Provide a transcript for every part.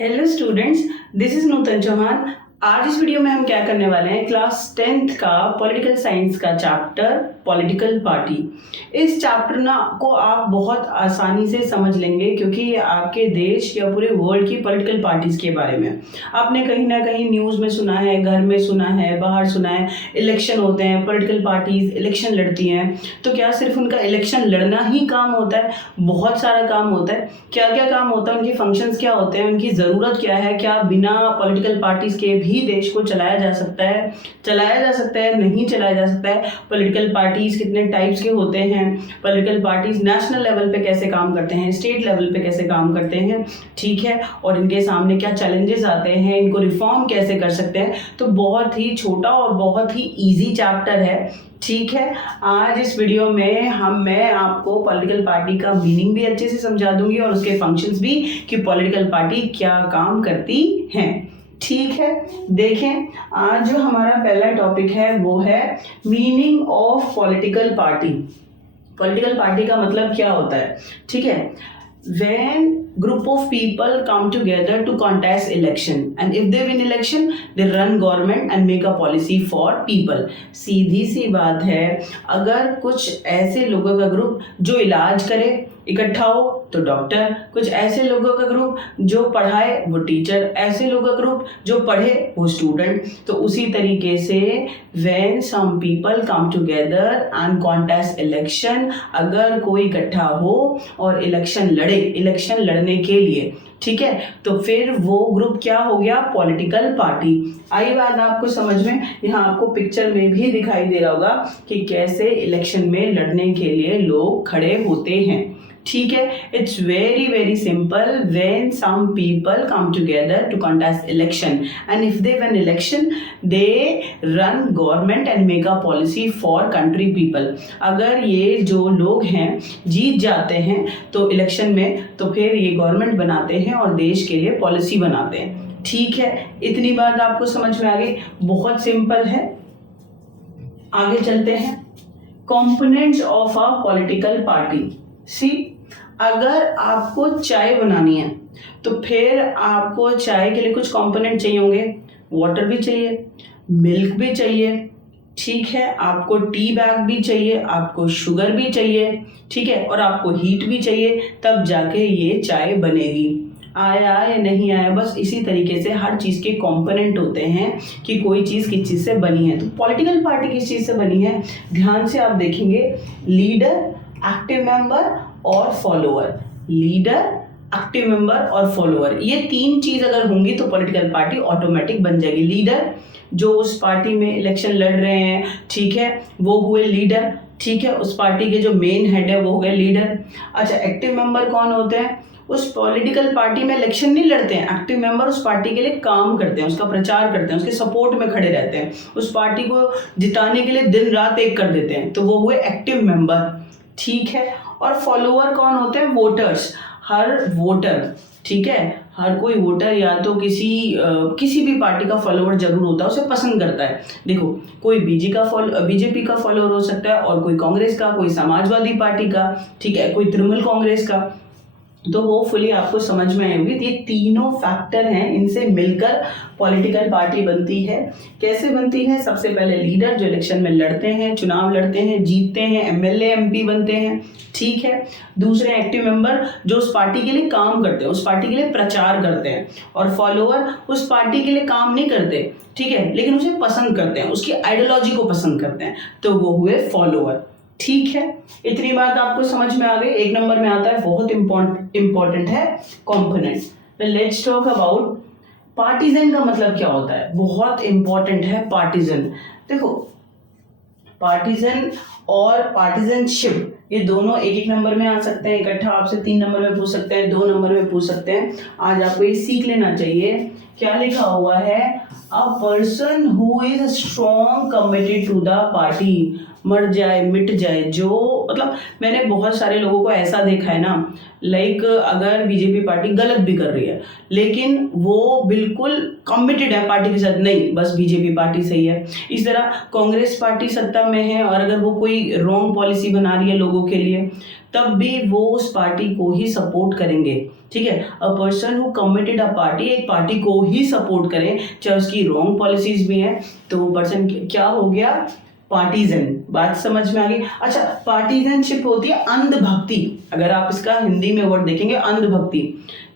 Hello students, this is नूतन चौहान। आज इस video में हम क्या करने वाले हैं, क्लास 10th का पॉलिटिकल साइंस का चैप्टर पॉलिटिकल पार्टी। इस चैप्टर ना को आप बहुत आसानी से समझ लेंगे क्योंकि ये आपके देश या पूरे वर्ल्ड की पॉलिटिकल पार्टीज के बारे में आपने कहीं ना कहीं न्यूज़ में सुना है, घर में सुना है, बाहर सुना है। इलेक्शन होते हैं, पॉलिटिकल पार्टीज इलेक्शन लड़ती हैं। तो क्या सिर्फ उनका इलेक्शन लड़ना ही काम होता है? बहुत सारा काम होता है। क्या क्या काम होता है, उनके फंक्शंस क्या होते हैं, उनकी ज़रूरत क्या है, क्या बिना पॉलिटिकल पार्टीज के भी देश को चलाया जा सकता है, नहीं चलाया जा सकता है? पॉलिटिकल पार्टीज कितने टाइप्स के होते हैं, पॉलिटिकल पार्टीज नेशनल लेवल पे कैसे काम करते हैं, स्टेट लेवल पे कैसे काम करते हैं, ठीक है, और इनके सामने क्या चैलेंजेस आते हैं, इनको रिफॉर्म कैसे कर सकते हैं। तो बहुत ही छोटा और बहुत ही ईजी चैप्टर है, ठीक है। आज इस वीडियो में मैं आपको पॉलिटिकल पार्टी का मीनिंग भी अच्छे से समझा दूंगी और उसके फंक्शंस भी कि पॉलिटिकल पार्टी क्या काम करती हैं, ठीक है। देखें, आज जो हमारा पहला टॉपिक है वो है meaning of political party. Political party का मतलब क्या होता है, ठीक है। When group of people come together to contest election and if they win election they run government and make a policy for people। सीधी सी बात है, अगर कुछ ऐसे लोगों का ग्रुप जो इलाज करे इकट्ठा हो तो डॉक्टर, कुछ ऐसे लोगों का ग्रुप जो पढ़ाए वो टीचर, ऐसे लोगों का ग्रुप जो पढ़े वो स्टूडेंट। तो उसी तरीके से when some people come together and contest election, अगर कोई इकट्ठा हो और इलेक्शन लड़ने के लिए, ठीक है, तो फिर वो ग्रुप क्या हो गया, पॉलिटिकल पार्टी। आई बात आपको समझ में? यहाँ आपको पिक्चर में भी दिखाई दे रहा होगा कि कैसे इलेक्शन में लड़ने के लिए लोग खड़े होते हैं, ठीक है। It's very very simple. When some people come together to contest election and if they win election they run government and make a policy for country people. अगर ये जो लोग हैं जीत जाते हैं तो इलेक्शन में, तो फिर ये गवर्नमेंट बनाते हैं और देश के लिए पॉलिसी बनाते हैं, ठीक है। इतनी बात आपको समझ में आ गई? बहुत सिंपल है। आगे चलते हैं। Components of a political party. See, अगर आपको चाय बनानी है तो फिर आपको चाय के लिए कुछ कंपोनेंट चाहिए होंगे। वाटर भी चाहिए, मिल्क भी चाहिए, ठीक है, आपको टी बैग भी चाहिए, आपको शुगर भी चाहिए, ठीक है, और आपको हीट भी चाहिए, तब जाके ये चाय बनेगी। आया या नहीं आया, बस इसी तरीके से हर चीज़ के कंपोनेंट होते हैं कि कोई चीज़ किस चीज़ से बनी है। तो पॉलिटिकल पार्टी किस चीज़ से बनी है, ध्यान से आप देखेंगे। लीडर, एक्टिव मेंबर और फॉलोअर। लीडर, एक्टिव मेंबर और फॉलोअर, ये तीन चीज अगर होंगी तो पॉलिटिकल पार्टी ऑटोमेटिक बन जाएगी। लीडर, जो उस पार्टी में इलेक्शन लड़ रहे हैं, ठीक है, वो हुए लीडर, ठीक है, उस पार्टी के जो मेन हेड है वो हो गए लीडर। अच्छा, एक्टिव मेंबर कौन होते हैं? उस पॉलिटिकल पार्टी में इलेक्शन नहीं लड़ते हैं, एक्टिव मेंबर उस पार्टी के लिए काम करते हैं, उसका प्रचार करते हैं, उसके सपोर्ट में खड़े रहते हैं, उस पार्टी को जिताने के लिए दिन रात एक कर देते हैं, तो वो हुए एक्टिव मेंबर, ठीक है। और फॉलोअर कौन होते हैं? वोटर्स। हर वोटर, ठीक है, हर कोई वोटर या तो किसी भी पार्टी का फॉलोअर जरूर होता है, उसे पसंद करता है। देखो, कोई बीजेपी का फॉलोअर हो सकता है और कोई कांग्रेस का, कोई समाजवादी पार्टी का, ठीक है, कोई तृणमूल कांग्रेस का। तो होपफुली आपको समझ में आएगी। ये तीनों फैक्टर हैं, इनसे मिलकर पॉलिटिकल पार्टी बनती है। कैसे बनती है? सबसे पहले लीडर जो इलेक्शन में लड़ते हैं, चुनाव लड़ते हैं, जीतते हैं, एमएलए एमपी बनते हैं, ठीक है। दूसरे एक्टिव मेंबर जो उस पार्टी के लिए काम करते हैं, उस पार्टी के लिए प्रचार करते हैं। और फॉलोअर उस पार्टी के लिए काम नहीं करते, ठीक है, लेकिन उसे पसंद करते हैं, उसकी आइडियोलॉजी को पसंद करते हैं, तो वो हुए फॉलोअर, ठीक है। इतनी बात आपको समझ में आ गई। एक नंबर में आता है, बहुत इंपॉर्टेंट है, component. Let's talk about partisan का मतलब क्या होता है, बहुत इंपॉर्टेंट है पार्टीजन। देखो, पार्टीजन और पार्टीजनशिप ये दोनों एक एक नंबर में आ सकते हैं, इकट्ठा आपसे 3 नंबर में पूछ सकते हैं, 2 नंबर में पूछ सकते हैं। आज आपको ये सीख लेना चाहिए। क्या लिखा हुआ है? A person who is strong committed to the party. मर जाए मिट जाए, जो मतलब मैंने बहुत सारे लोगों को ऐसा देखा है ना, लाइक अगर बीजेपी पार्टी गलत भी कर रही है लेकिन वो बिल्कुल कमिटेड है पार्टी के साथ, नहीं बस बीजेपी पार्टी सही है। इस तरह कांग्रेस पार्टी सत्ता में है और अगर वो कोई रॉन्ग पॉलिसी बना रही है लोगों के लिए तब भी वो उस पार्टी को ही सपोर्ट करेंगे। ठीक है, a person who committed a party, एक पार्टी को ही सपोर्ट करें चाहे उसकी रॉन्ग पॉलिसीज भी हैं, तो वो पर्सन क्या हो गया, पार्टीजन। बात समझ में आ गई। अच्छा, पार्टीजनशिप होती है अंधभक्ति, अगर आप इसका हिंदी में वर्ड देखेंगे अंधभक्ति।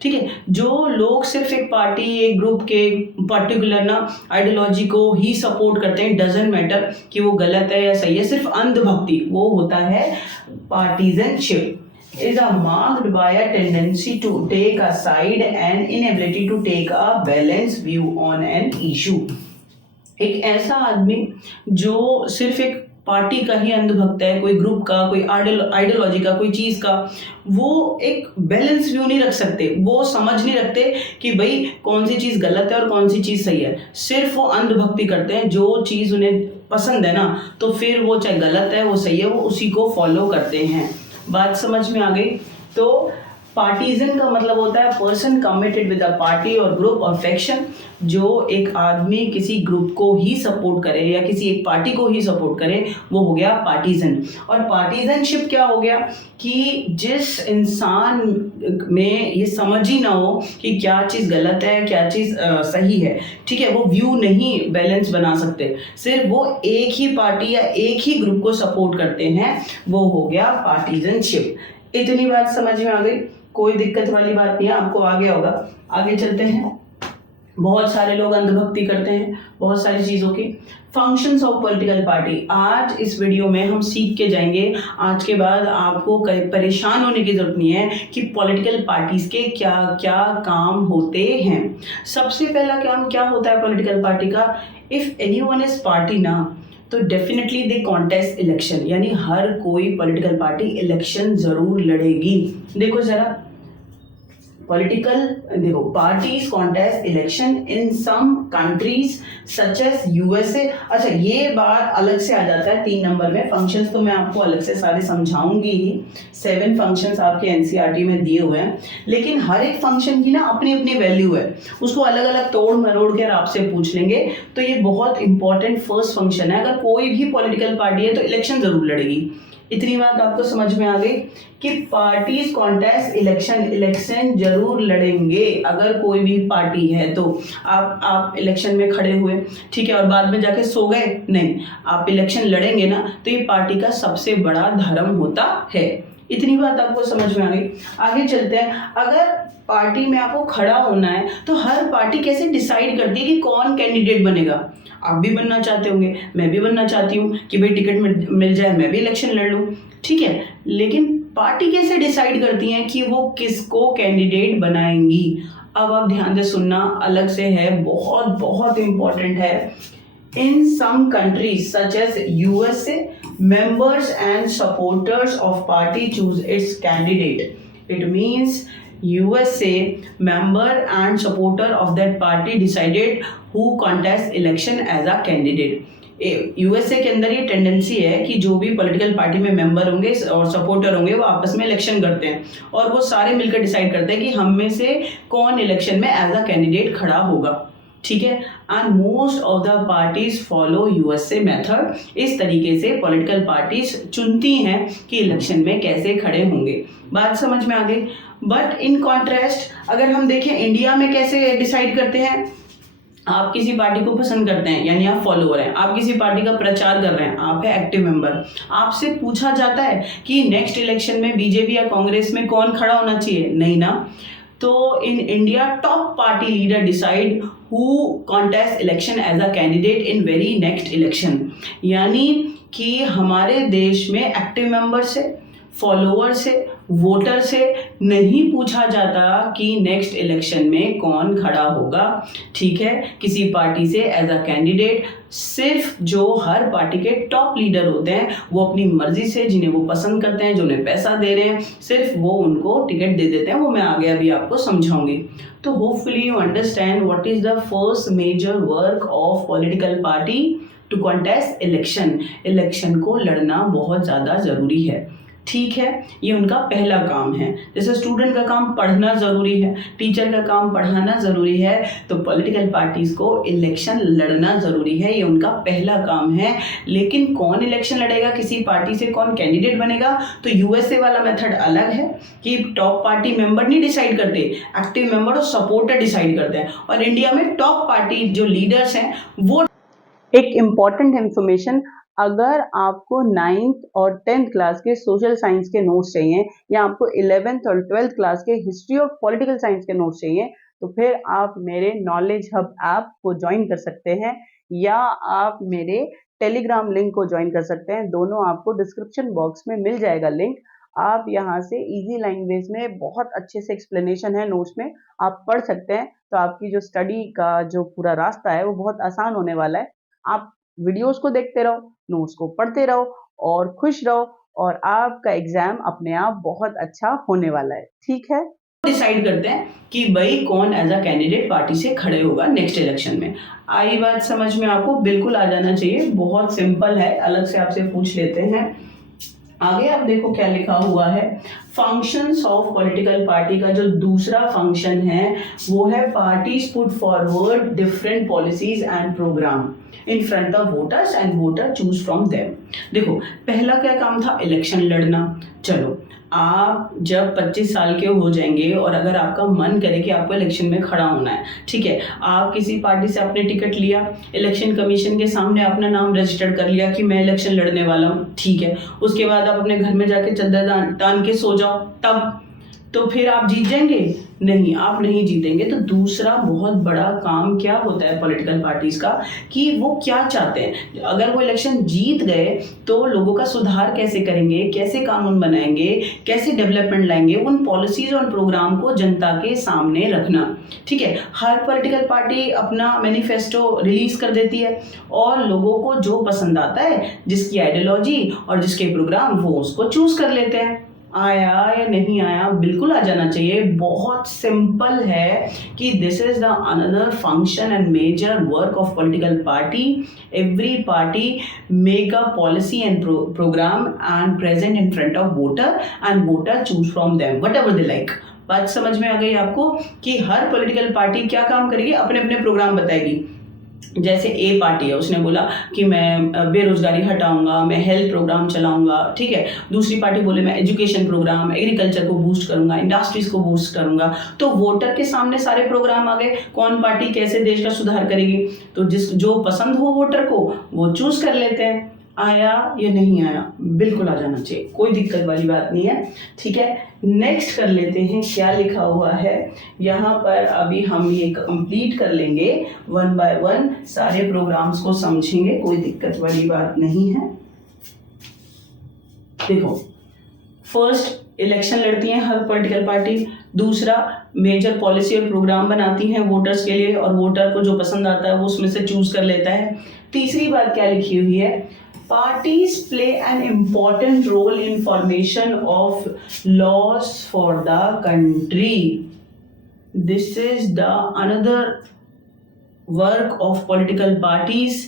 ठीक है, जो लोग सिर्फ एक पार्टी, एक ग्रुप के पर्टिकुलर ना आइडियोलॉजी को ही सपोर्ट करते हैं, डजंट मैटर कि वो गलत है या सही है, सिर्फ अंधभक्ति, वो होता है partisanship. is a marked by a tendency to take a side and inability to take a balanced view on an issue। एक ऐसा आदमी जो सिर्फ एक पार्टी का ही अंधभक्त है, कोई ग्रुप का, कोई आइडियोलॉजी का, कोई चीज़ का, वो एक बैलेंस व्यू नहीं रख सकते, वो समझ नहीं रखते कि भाई कौन सी चीज़ गलत है और कौन सी चीज़ सही है, सिर्फ वो अंधभक्ति करते हैं। जो चीज़ उन्हें पसंद है ना, तो फिर वो चाहे गलत है वो सही है, वो उसी को फॉलो करते हैं। बात समझ में आ गई। तो पार्टीजन का मतलब होता है person committed with a party और ग्रुप और फैक्शन, जो एक आदमी किसी ग्रुप को ही सपोर्ट करे या किसी एक पार्टी को ही सपोर्ट करे, वो हो गया पार्टीजन। और पार्टीजनशिप क्या हो गया कि जिस इंसान में ये समझ ही ना हो कि क्या चीज़ गलत है क्या चीज़ सही है, ठीक है, वो व्यू नहीं बैलेंस बना सकते, सिर्फ वो एक ही पार्टी या एक ही ग्रुप को सपोर्ट करते हैं, वो हो गया पार्टीजनशिप। इतनी बात समझ में आ गई, कोई दिक्कत वाली बात नहीं है, आपको आ गया होगा। आगे चलते हैं। बहुत सारे लोग अंधभक्ति करते हैं बहुत सारी चीज़ों की। फंक्शंस ऑफ पॉलिटिकल पार्टी, आज इस वीडियो में हम सीख के जाएंगे। आज के बाद आपको कहीं परेशान होने की जरूरत नहीं है कि पॉलिटिकल पार्टीज के क्या क्या काम होते हैं। सबसे पहला काम क्या होता है पॉलिटिकल पार्टी का, इफ़ एनीवन इज पार्टी ना, तो डेफिनेटली दे कॉन्टेस्ट इलेक्शन, यानी हर कोई पॉलिटिकल पार्टी इलेक्शन जरूर लड़ेगी। देखो जरा, पॉलिटिकल देखो, parties contest election in some countries such as USA. अच्छा, ये बात अलग से आ जाता है 3 नंबर में। फंक्शंस तो मैं आपको अलग से सारे समझाऊंगी ही, 7 फंक्शंस आपके एनसीईआरटी में दिए हुए हैं, लेकिन हर एक फंक्शन की ना अपनी अपनी वैल्यू है, उसको अलग अलग तोड़ मरोड़ कर आपसे पूछ लेंगे। तो ये बहुत इंपॉर्टेंट फर्स्ट फंक्शन है। अगर कोई भी पॉलिटिकल पार्टी है तो इलेक्शन जरूर लड़ेगी। इतनी बात आपको समझ में आ गई कि पार्टीज कॉन्टेस्ट इलेक्शन, इलेक्शन जरूर लड़ेंगे। अगर कोई भी पार्टी है तो आप इलेक्शन में खड़े हुए, ठीक है, और बाद में जाके सो गए, नहीं, आप इलेक्शन लड़ेंगे ना, तो ये पार्टी का सबसे बड़ा धर्म होता है। इतनी बात आपको समझ में आ गई। आगे चलते हैं। अगर पार्टी में आपको खड़ा होना है तो हर पार्टी कैसे डिसाइड करती है कि कौन कैंडिडेट बनेगा। आप भी बनना चाहते होंगे, मैं भी बनना चाहती हूँ कि भाई टिकट मिल जाए मैं भी इलेक्शन लड़ लूँ, ठीक है, लेकिन पार्टी कैसे डिसाइड करती हैं कि वो किसको कैंडिडेट बनाएंगी। अब आप ध्यान से सुनना, अलग से है, बहुत बहुत इंपॉर्टेंट है। In some countries such as USA, members and supporters of party choose its candidate. It means USA member and supporter of that party decided who contest election as a candidate. USA के अंदर ये tendency है कि जो भी political party में member होंगे और सपोर्टर होंगे वो आपस में इलेक्शन करते हैं और वो सारे मिलकर डिसाइड करते हैं कि हम में से कौन इलेक्शन में एज अ कैंडिडेट खड़ा होगा, ठीक है। And most of the parties follow USA method. इस तरीके से पॉलिटिकल पार्टीज चुनती हैं कि इलेक्शन में कैसे खड़े होंगे। बात समझ में आ गई। बट इन कॉन्ट्रास्ट अगर हम देखें इंडिया में कैसे डिसाइड करते हैं, आप किसी पार्टी को पसंद करते हैं यानी आप फॉलोअर हैं, आप किसी पार्टी का प्रचार कर रहे हैं, आप है एक्टिव मेंबर, आपसे पूछा जाता है कि नेक्स्ट इलेक्शन में बीजेपी या कांग्रेस में कौन खड़ा होना चाहिए, नहीं ना। तो in India top party leader decide who contest election as a candidate in very next election. यानी कि हमारे देश में एक्टिव मेंबर से, फॉलोअर से, वोटर से नहीं पूछा जाता कि नेक्स्ट इलेक्शन में कौन खड़ा होगा, ठीक है, किसी पार्टी से एज अ कैंडिडेट। सिर्फ जो हर पार्टी के टॉप लीडर होते हैं वो अपनी मर्जी से, जिन्हें वो पसंद करते हैं, जो उन्हें पैसा दे रहे हैं, सिर्फ वो उनको टिकट दे देते हैं। वो मैं आगे अभी आपको समझाऊंगी। तो hopefully you understand what is the first major work of political party to contest election. Election को लड़ना बहुत ज़्यादा ज़रूरी है। ठीक है, ये उनका पहला काम है। जैसे स्टूडेंट का काम पढ़ना ज़रूरी है, टीचर का काम पढ़ाना ज़रूरी है, तो पॉलिटिकल पार्टीज़ को इलेक्शन लड़ना ज़रूरी है, ये उनका पहला काम है। लेकिन कौन इलेक्शन लड़ेगा, किसी पार्टी से कौन कैंडिडेट बनेगा, तो यूएसए वाला मेथड अलग है कि टॉप पार्टी मेंबर नहीं डिसाइड करते, एक्टिव मेंबर और सपोर्टर डिसाइड करते हैं। और इंडिया में टॉप पार्टी जो लीडर्स हैं वो एक इम्पॉर्टेंट इंफॉर्मेशन, अगर आपको 9th और 10th क्लास के सोशल साइंस के नोट्स चाहिए या आपको 11th और 12th क्लास के हिस्ट्री और पॉलिटिकल साइंस के नोट्स चाहिए, तो फिर आप मेरे नॉलेज हब ऐप को ज्वाइन कर सकते हैं या आप मेरे टेलीग्राम लिंक को ज्वाइन कर सकते हैं। दोनों आपको डिस्क्रिप्शन बॉक्स में मिल जाएगा लिंक। आप यहाँ से इजी लैंग्वेज में बहुत अच्छे से एक्सप्लेनेशन है नोट्स में, आप पढ़ सकते हैं। तो आपकी जो स्टडी का जो पूरा रास्ता है वो बहुत आसान होने वाला है। आप वीडियोस को देखते रहो, नोट्स को पढ़ते रहो और खुश रहो, और आपका एग्जाम अपने आप बहुत अच्छा होने वाला है। ठीक है, डिसाइड करते हैं कि भाई कौन एज अ कैंडिडेट पार्टी से खड़े होगा नेक्स्ट इलेक्शन में। आई बात समझ में आपको? बिल्कुल आ जाना चाहिए, बहुत सिंपल है। अलग से आपसे पूछ लेते हैं। आगे आप देखो क्या लिखा हुआ है। फंक्शंस ऑफ पॉलिटिकल पार्टी का जो दूसरा फंक्शन है वो है parties put forward different policies and program in front of voters and voter choose from them. देखो, पहला क्या काम था? इलेक्शन लड़ना। चलो, आप जब 25 साल के हो जाएंगे और अगर आपका मन करे कि आपको इलेक्शन में खड़ा होना है, ठीक है, आप किसी पार्टी से आपने टिकट लिया, इलेक्शन कमीशन के सामने अपना नाम रजिस्टर कर लिया कि मैं इलेक्शन लड़ने वाला हूँ, ठीक है, उसके बाद आप अपने घर में जाके चद्दर तान के सो जाओ, तब तो फिर आप जीत जाएंगे? नहीं, आप नहीं जीतेंगे। तो दूसरा बहुत बड़ा काम क्या होता है पॉलिटिकल पार्टीज का कि वो क्या चाहते हैं। अगर वो इलेक्शन जीत गए तो लोगों का सुधार कैसे करेंगे, कैसे कानून बनाएंगे, कैसे डेवलपमेंट लाएंगे, उन पॉलिसीज और प्रोग्राम को जनता के सामने रखना। ठीक है, हर पॉलिटिकल पार्टी अपना मैनिफेस्टो रिलीज कर देती है और लोगों को जो पसंद आता है, जिसकी आइडियोलॉजी और जिसके प्रोग्राम, वो उसको चूज कर लेते हैं। आया या नहीं आया? बिल्कुल आ जाना चाहिए। बहुत सिंपल है कि this is the another function and major work of political party. Every party make a policy and program and present in front of voter and voter choose from them whatever they like. बात समझ में आ गई आपको कि हर political party क्या काम करेगी? अपने अपने प्रोग्राम बताएगी। जैसे ए पार्टी है, उसने बोला कि मैं बेरोजगारी हटाऊंगा, मैं हेल्थ प्रोग्राम चलाऊंगा, ठीक है। दूसरी पार्टी बोले मैं एजुकेशन प्रोग्राम, एग्रीकल्चर को बूस्ट करूंगा, इंडस्ट्रीज को बूस्ट करूंगा। तो वोटर के सामने सारे प्रोग्राम आ गए, कौन पार्टी कैसे देश का सुधार करेगी। तो जो पसंद हो वोटर को वो चूज कर लेते हैं। आया या नहीं आया? बिल्कुल आ जाना चाहिए, कोई दिक्कत वाली बात नहीं है। ठीक है, नेक्स्ट कर लेते हैं क्या लिखा हुआ है यहाँ पर। अभी हम ये कंप्लीट कर लेंगे, वन बाय वन सारे प्रोग्राम्स को समझेंगे, कोई दिक्कत वाली बात नहीं है। देखो, फर्स्ट इलेक्शन लड़ती हैं हर पॉलिटिकल पार्टी। दूसरा, मेजर पॉलिसी और प्रोग्राम बनाती हैं वोटर्स के लिए और वोटर को जो पसंद आता है वो उसमें से चूज कर लेता है। तीसरी बात क्या लिखी हुई है? Parties play an important role in formation of laws for the country. This is the another work of political parties.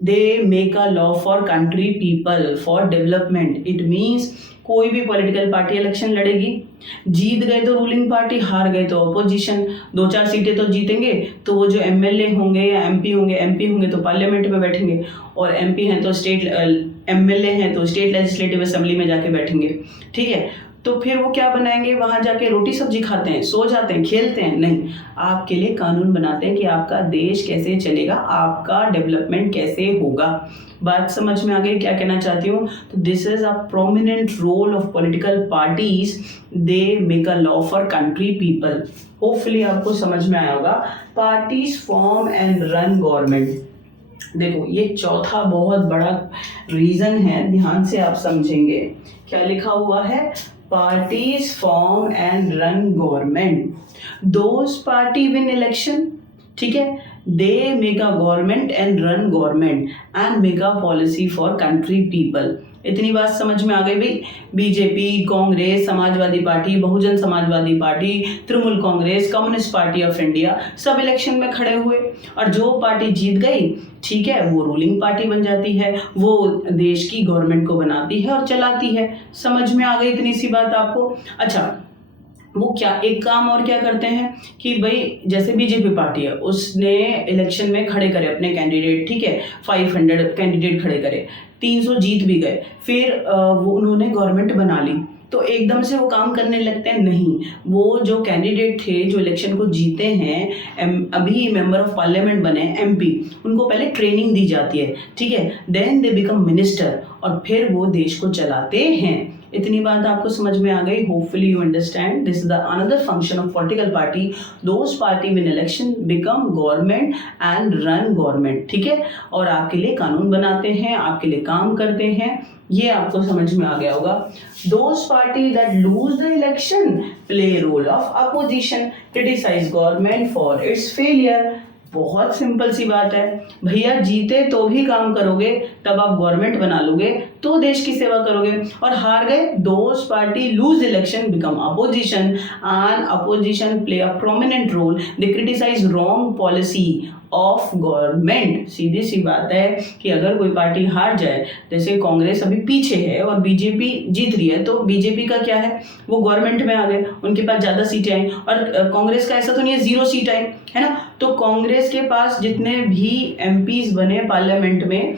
They make a law for country people for development. It means कोई भी political party election लड़ेगी, जीत गए तो ruling party, हार गए तो opposition. 2-4 सीटें तो जीतेंगे तो वो जो एमएलए होंगे या एमपी होंगे तो पार्लियामेंट में बैठेंगे, और एमपी हैं तो स्टेट, एमएलए हैं तो स्टेट लेजिस्लेटिव असेंबली में जाके बैठेंगे। ठीक है, तो फिर वो क्या बनाएंगे? वहां जाके रोटी सब्जी खाते हैं, सो जाते हैं, खेलते हैं? नहीं, आपके लिए कानून बनाते हैं कि आपका देश कैसे चलेगा, आपका डेवलपमेंट कैसे होगा। बात समझ में आ गई क्या कहना चाहती हूँ? तो this is a prominent role of political parties. They make a law for country people. Hopefully आपको समझ में आया होगा। Parties form and run government. देखो, ये चौथा बहुत बड़ा रीजन है, ध्यान से आप समझेंगे। क्या लिखा हुआ है? Parties form and run government. Those party win election, ठीक है, दे make a government and run government and make a policy for country people. इतनी बात समझ में आ गई भाई। BJP, Congress, Samajwadi party, Bahujan Samajwadi party, Trinamool Congress, communist party of India सब इलेक्शन में खड़े हुए और जो पार्टी जीत गई, ठीक है, वो रूलिंग पार्टी बन जाती है, वो देश की गवर्नमेंट को बनाती है और चलाती है। समझ में आ गई इतनी सी बात आपको। अच्छा, वो क्या एक काम और क्या करते हैं कि भाई जैसे बीजेपी पार्टी है, उसने इलेक्शन में खड़े करे अपने कैंडिडेट, ठीक है, 500 कैंडिडेट खड़े करे, 300 जीत भी गए, फिर वो उन्होंने गवर्नमेंट बना ली, तो एकदम से वो काम करने लगते हैं? नहीं, वो जो कैंडिडेट थे जो इलेक्शन को जीते हैं, अभी मेंबर ऑफ पार्लियामेंट बने, एमपी, उनको पहले ट्रेनिंग दी जाती है, ठीक है, देन दे बिकम मिनिस्टर और फिर वो देश को चलाते हैं। इतनी बात आपको समझ में आ गई। Hopefully you understand this is the another function of political party, those party win election become government and run government, ठीक है, और आपके लिए कानून बनाते हैं, आपके लिए काम करते हैं। ये आपको समझ में आ गया होगा। Those party that lose the election play role of opposition, criticise government for its failure. बहुत सिंपल सी बात है भैया, जीते तो भी काम करोगे, तब आप गवर्नमेंट बना लोगे तो देश की सेवा करोगे, और हार गए, those party lose election become opposition and opposition play a prominent role, they criticise wrong policy of government. सीधी सी बात है कि अगर कोई पार्टी हार जाए, जैसे कांग्रेस अभी पीछे है और बीजेपी जीत रही है, तो बीजेपी का क्या है, वो गवर्नमेंट में आ गए, उनके पास ज़्यादा सीटें आई, और कांग्रेस का ऐसा तो नहीं है 0 सीट आई, है ना। तो कांग्रेस के पास जितने भी एमपीज बने पार्लियामेंट में,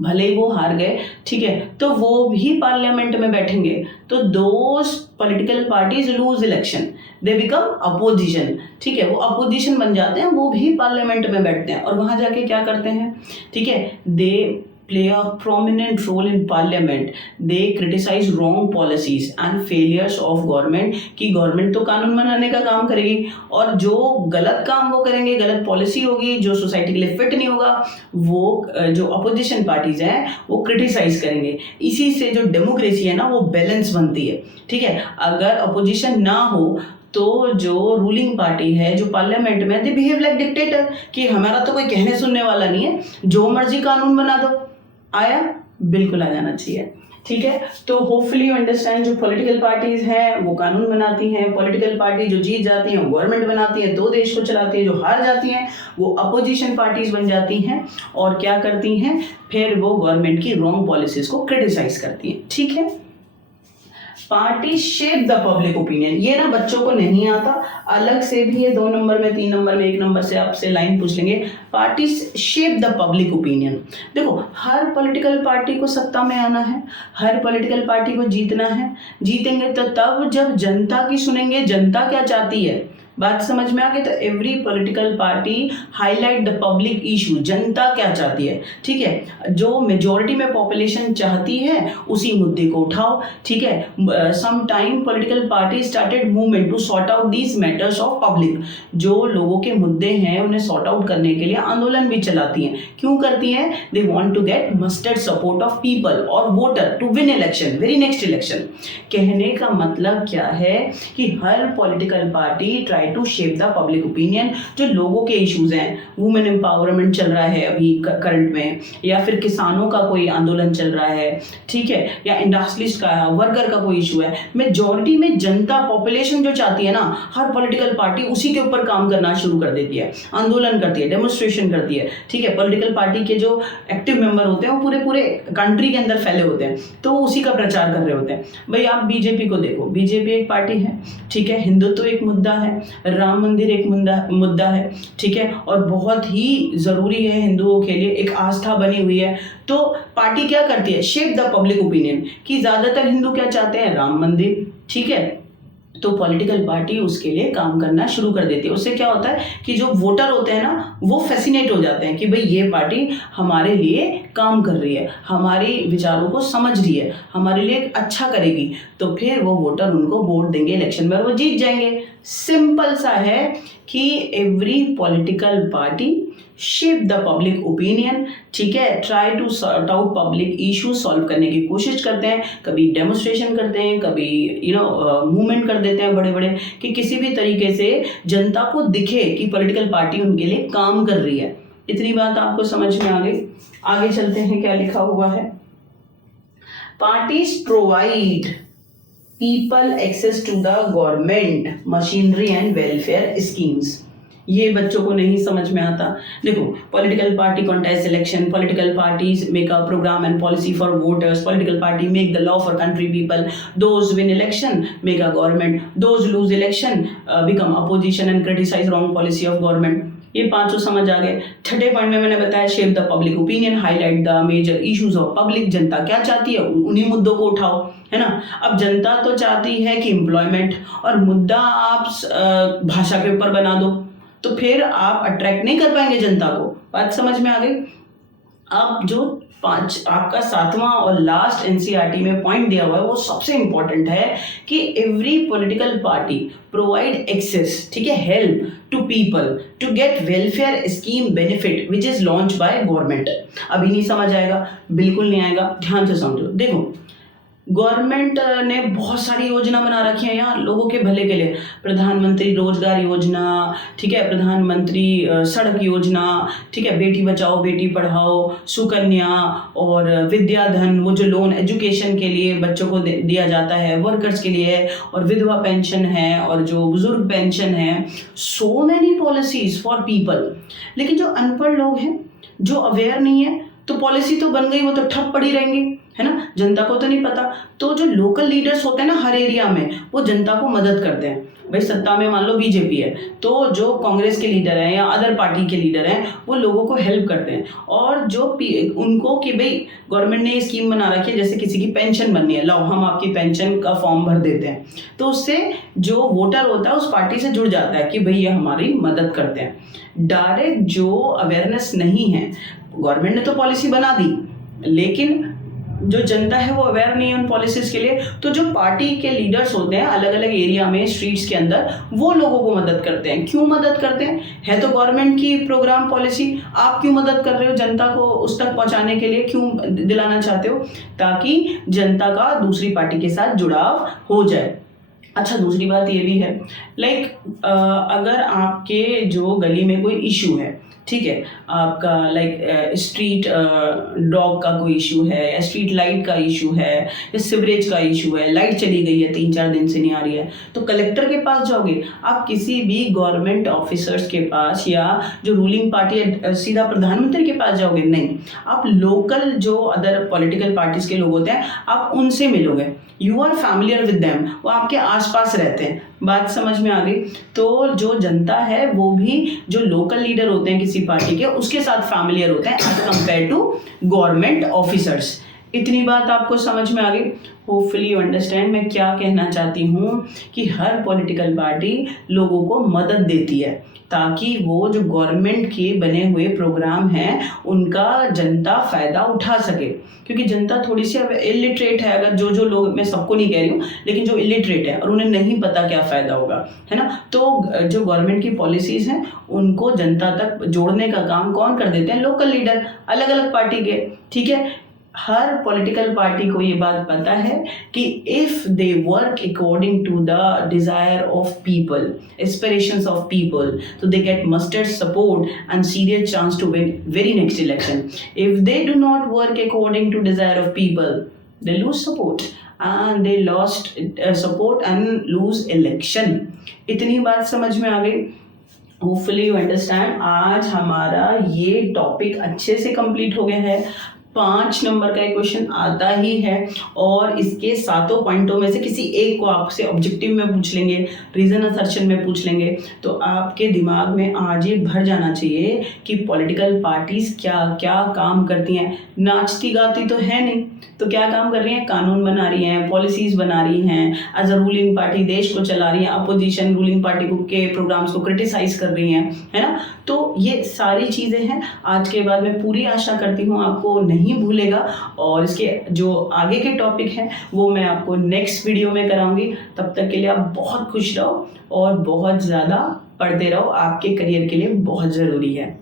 भले ही वो हार गए, ठीक है, तो वो भी पार्लियामेंट में बैठेंगे, तो those political parties lose election, they become opposition, ठीक है, वो अपोजिशन बन जाते हैं, वो भी पार्लियामेंट में बैठते हैं और वहां जाके क्या करते हैं, ठीक है, दे play a prominent role in parliament, they criticize wrong policies and failures of government, कि गवर्नमेंट तो कानून बनाने का काम करेगी और जो गलत काम वो करेंगे, गलत पॉलिसी होगी, जो सोसाइटी के लिए फिट नहीं होगा, वो जो अपोजिशन पार्टीज हैं वो क्रिटिसाइज करेंगे। इसी से जो डेमोक्रेसी है ना, वो बैलेंस बनती है, ठीक है। अगर अपोजिशन ना हो तो जो रूलिंग पार्टी है, जो पार्लियामेंट में, दे बिहेव लाइक डिक्टेटर, कि हमारा तो कोई कहने सुनने वाला नहीं है, जो मर्जी कानून बना दो। आया? बिल्कुल आ जाना चाहिए, ठीक है। तो होपफुली यू अंडरस्टैंड, जो पॉलिटिकल पार्टीज हैं वो कानून बनाती हैं, पॉलिटिकल पार्टी जो जीत जाती हैं वो गवर्नमेंट बनाती है, तो देश को चलाती है, जो हार जाती हैं वो अपोजिशन पार्टीज बन जाती हैं और क्या करती हैं, फिर वो गवर्नमेंट की रॉन्ग पॉलिसीज को क्रिटिसाइज करती हैं, ठीक है। Party shape the public opinion, ये ना बच्चों को नहीं आता, अलग से भी ये 2 नंबर में, 3 नंबर में, 1 नंबर से आपसे लाइन पूछ लेंगे। Party shape the public opinion. देखो, हर पॉलिटिकल पार्टी को सत्ता में आना है, हर पॉलिटिकल पार्टी को जीतना है, जीतेंगे तो तब जब जनता की सुनेंगे, जनता क्या चाहती है, बात समझ में आ गई। तो every political party highlight the public issue, जनता क्या चाहती है, ठीक है, जो मेजोरिटी में पॉपुलेशन चाहती है उसी मुद्दे को उठाओ, ठीक है। Some time political party started movement to sort out these matters of public, जो लोगों के मुद्दे हैं उन्हें सॉर्ट आउट करने के लिए आंदोलन भी चलाती हैं। क्यों करती हैं? They want to get mustered support of people और voter to win election, very next election. कहने का मतलब क्या है कि हर political party try to shape the public opinion, जो लोगों के इश्यूज हैं, वुमेन एम्पावरमेंट चल रहा है अभी करंट में, या फिर किसानों का कोई आंदोलन चल रहा है, ठीक है, या इंडस्ट्रियलिस्ट का, वर्कर का कोई इशू है, मेजॉरिटी में जनता पॉपुलेशन जो चाहती है ना, हर पॉलिटिकल पार्टी उसी के ऊपर काम करना शुरू कर देती है, आंदोलन करती है, डेमोन्स्ट्रेशन करती है, ठीक है। पॉलिटिकल पार्टी के जो एक्टिव मेंबर होते हैं वो पूरे पूरे कंट्री के अंदर फैले होते हैं, तो उसी का प्रचार कर रहे होते हैं। भाई आप बीजेपी को देखो, बीजेपी एक पार्टी है, ठीक है, हिंदुत्व एक मुद्दा है, राम मंदिर एक मुद्दा है, ठीक है, और बहुत ही जरूरी है हिंदुओं के लिए, एक आस्था बनी हुई है। तो पार्टी क्या करती है? शेप द पब्लिक ओपिनियन, कि ज्यादातर हिंदू क्या चाहते हैं? राम मंदिर, ठीक है। तो पॉलिटिकल पार्टी उसके लिए काम करना शुरू कर देती है। उससे क्या होता है कि जो वोटर होते हैं ना, वो फैसिनेट हो जाते हैं कि भाई ये पार्टी हमारे लिए काम कर रही है, हमारी विचारों को समझ रही है, हमारे लिए अच्छा करेगी, तो फिर वो वोटर उनको वोट देंगे इलेक्शन में और वो जीत जाएंगे। सिंपल सा है कि every political party shape the public opinion, ठीक है, try to sort out public issue, solve करने की कोशिश करते हैं, कभी डेमोन्स्ट्रेशन करते हैं, कभी मूवमेंट कर देते हैं बड़े बड़े, कि किसी भी तरीके से जनता को दिखे कि पॉलिटिकल पार्टी उनके लिए काम कर रही है। इतनी बात आपको समझ में आ गई। आगे चलते हैं, क्या लिखा हुआ है। Parties provide people access to the government machinery and welfare schemes. ये बच्चों को नहीं समझ में आता। देखो, political party contest election, political parties make a program and policy for voters, political party make the law for country people, those win election make a government, those lose election become opposition and criticise wrong policy of government. ये पांचों समझ आ गए। छठे point में मैंने बताया shape the public opinion, highlight the major issues of public. जनता क्या चाहती है, उन्हीं मुद्दों को उठाओ, है ना। अब जनता तो चाहती है कि एम्प्लॉयमेंट, और मुद्दा आप भाषा के ऊपर बना दो तो फिर आप अट्रैक्ट नहीं कर पाएंगे जनता को। बात समझ में आ गई। अब जो आपका 7वां और लास्ट एनसीईआरटी में पॉइंट दिया हुआ है वो सबसे इंपॉर्टेंट है कि every political party provide access, ठीक है, help to people to get welfare scheme benefit which is launch by government. अभी नहीं समझ आएगा, बिल्कुल नहीं आएगा, ध्यान से समझो। देखो, गवर्नमेंट ने बहुत सारी योजना बना रखी है यार लोगों के भले के लिए। प्रधानमंत्री रोजगार योजना, ठीक है, प्रधानमंत्री सड़क योजना, ठीक है, बेटी बचाओ बेटी पढ़ाओ, सुकन्या और विद्याधन, वो जो लोन एजुकेशन के लिए बच्चों को दिया जाता है, वर्कर्स के लिए, और विधवा पेंशन है, और जो बुजुर्ग पेंशन है। So many policies for people. लेकिन जो अनपढ़ लोग हैं, जो अवेयर नहीं है, तो पॉलिसी तो बन गई, वो तो ठप पड़ी रहेंगी, है ना, जनता को तो नहीं पता। तो जो लोकल लीडर्स होते हैं ना हर एरिया में, वो जनता को मदद करते हैं। भाई सत्ता में मान लो बीजेपी है, तो जो कांग्रेस के लीडर हैं या अदर पार्टी के लीडर हैं वो लोगों को हेल्प करते हैं। और जो उनको कि भाई गवर्नमेंट ने ये स्कीम बना रखी है, जैसे किसी की पेंशन बननी है, लाओ हम आपकी पेंशन का फॉर्म भर देते हैं, तो उससे जो वोटर होता है उस पार्टी से जुड़ जाता है कि भाई ये हमारी मदद करते हैं। डायरेक्ट जो अवेयरनेस नहीं है, गवर्नमेंट ने तो पॉलिसी बना दी, लेकिन जो जनता है वो अवेयर नहीं है उन पॉलिसीज के लिए। तो जो पार्टी के लीडर्स होते हैं अलग अलग एरिया में, स्ट्रीट्स के अंदर, वो लोगों को मदद करते हैं। क्यों मदद करते हैं? है तो गवर्नमेंट की प्रोग्राम पॉलिसी, आप क्यों मदद कर रहे हो जनता को उस तक पहुंचाने के लिए, क्यों दिलाना चाहते हो? ताकि जनता का दूसरी पार्टी के साथ जुड़ाव हो जाए। अच्छा, दूसरी बात ये भी है, अगर आपके जो गली में कोई इशू है, ठीक है, आपका स्ट्रीट डॉग का कोई इशू है, या स्ट्रीट लाइट का इशू है, या सिवरेज का इशू है, लाइट चली गई है 3-4 दिन से नहीं आ रही है, तो कलेक्टर के पास जाओगे? आप किसी भी गवर्नमेंट ऑफिसर्स के पास या जो रूलिंग पार्टी है सीधा प्रधानमंत्री के पास जाओगे? नहीं, आप लोकल जो अदर पॉलिटिकल पार्टीज के लोग होते हैं आप उनसे मिलोगे। You are familiar with them, वो आपके आसपास रहते हैं। बात समझ में आ गई? तो जो जनता है वो भी जो लोकल लीडर होते हैं किसी पार्टी के, उसके साथ फैमिलियर होते हैं as compare to government officers. इतनी बात आपको समझ में आ गई? होपफुली यू अंडरस्टैंड मैं क्या कहना चाहती हूँ, कि हर पॉलिटिकल पार्टी लोगों को मदद देती है ताकि वो जो गवर्नमेंट के बने हुए प्रोग्राम हैं उनका जनता फ़ायदा उठा सके। क्योंकि जनता थोड़ी सी इलिटरेट है, अगर जो लोग, मैं सबको नहीं कह रही हूँ, लेकिन जो इलिटरेट है और उन्हें नहीं पता क्या फ़ायदा होगा, है ना, तो जो गवर्नमेंट की पॉलिसीज़ हैं उनको जनता तक जोड़ने का काम कौन कर देते हैं? लोकल लीडर, अलग अलग पार्टी के, ठीक है। हर पॉलिटिकल पार्टी को ये बात पता है कि if they work according to the desire of people, aspirations of people, तो they get mustered support and serious chance to win very next election. If they do not work according to desire of people, they lose support and they lost support and lose election। इतनी बात समझ में आ गई? Hopefully you understand. आज हमारा ये topic अच्छे से कंप्लीट हो गया है। 5 नंबर का एक क्वेश्चन आता ही है और इसके 7 पॉइंटों में से किसी एक को आपसे ऑब्जेक्टिव में पूछ लेंगे, रीजन असर्शन में पूछ लेंगे, तो आपके दिमाग में आज ये भर जाना चाहिए कि पॉलिटिकल पार्टीज क्या क्या काम करती हैं। नाचती गाती तो है नहीं, तो क्या काम कर रही हैं? कानून बना रही हैं, पॉलिसीज बना रही हैं, एज अ रूलिंग पार्टी देश को चला रही हैं, अपोजिशन रूलिंग पार्टी को के प्रोग्राम्स को क्रिटिसाइज कर रही हैं, है ना। तो ये सारी चीज़ें हैं। आज के बाद मैं पूरी आशा करती हूँ आपको नहीं भूलेगा, और इसके जो आगे के टॉपिक हैं वो मैं आपको नेक्स्ट वीडियो में कराऊंगी। तब तक के लिए आप बहुत खुश रहो और बहुत ज़्यादा पढ़ते रहो, आपके करियर के लिए बहुत ज़रूरी है।